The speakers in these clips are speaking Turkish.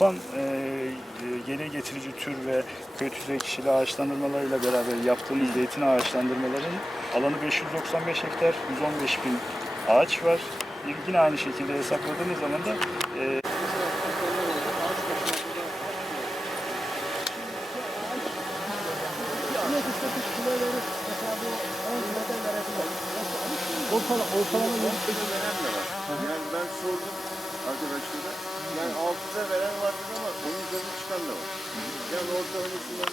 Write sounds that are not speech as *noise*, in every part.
Toplam e, e, gelir getirici tür ve köy tüzey kişili ağaçlandırmalarıyla beraber yaptığımız zeytin ağaçlandırmaların alanı 595 hektar, 115 bin ağaç var. Yine aynı şekilde hesapladığımız zaman da e, Yani ben sordum arkadaşlara. Yani altıda veren vardır ama onun üzerine çıkan da var. Yani ortalamasından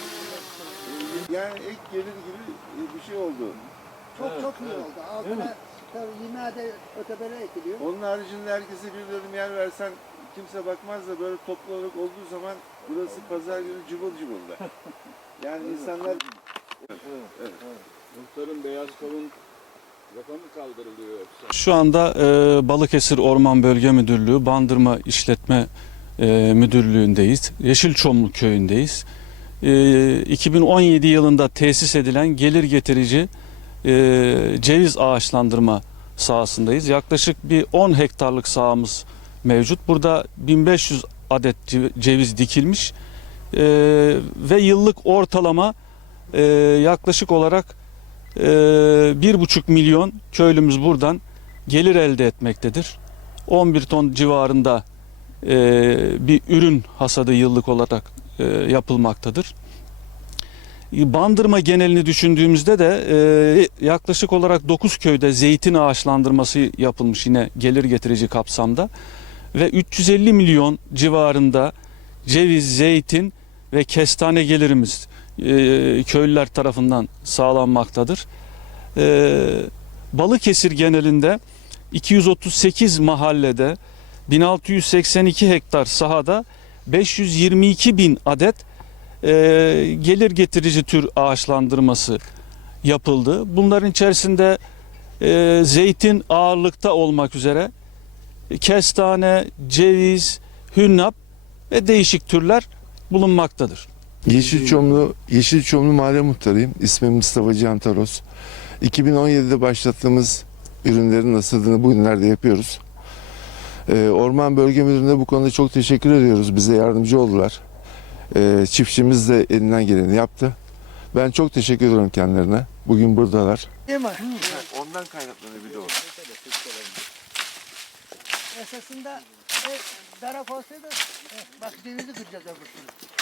yani ek gelir gibi bir şey oldu. Çok çok iyi oldu. Altına tabii yemeğe de ötebere ekiliyor. Onun haricinde herkese bir dönüm yer versen kimse bakmaz da böyle toplu olarak olduğu zaman burası pazar günü cıvıl cıvıl da. *laughs* Yani insanlar Muhtarın beyaz kavun Şu anda e, Balıkesir Orman Bölge Müdürlüğü Bandırma İşletme e, Müdürlüğü'ndeyiz. Yeşilçomlu köyündeyiz. E, 2017 yılında tesis edilen gelir getirici e, ceviz ağaçlandırma sahasındayız. Yaklaşık bir 10 hektarlık sahamız mevcut. Burada 1500 adet cev- ceviz dikilmiş E, ve yıllık ortalama e, yaklaşık olarak bir buçuk milyon köylümüz buradan gelir elde etmektedir. 11 ton civarında e, bir ürün hasadı yıllık olarak e, yapılmaktadır. Bandırma genelini düşündüğümüzde de e, yaklaşık olarak 9 köyde zeytin ağaçlandırması yapılmış yine gelir getirici kapsamda ve 350 milyon civarında ceviz, zeytin ve kestane gelirimiz e, köylüler tarafından sağlanmaktadır. E, Balıkesir genelinde 238 mahallede 1682 hektar sahada 522 bin adet e, gelir getirici tür ağaçlandırması yapıldı. Bunların içerisinde zeytin ağırlıkta olmak üzere kestane, ceviz, hünnap ve değişik türler bulunmaktadır. Yeşilçomlu, Yeşilçomlu Mahalle Muhtarıyım. İsmim Mustafa Taros. 2017'de başlattığımız ürünlerin hasıldığını bugünlerde yapıyoruz. Ee, Orman Bölge Müdürlüğü'ne bu konuda çok teşekkür ediyoruz. Bize yardımcı oldular. Ee, çiftçimiz de elinden geleni yaptı. Ben çok teşekkür ediyorum kendilerine. Bugün buradalar. Değil mi? ondan kaynaklanıyor bir de o. Esasında e, darak olsaydı e, bak cevizi kıracağız öbürsünü.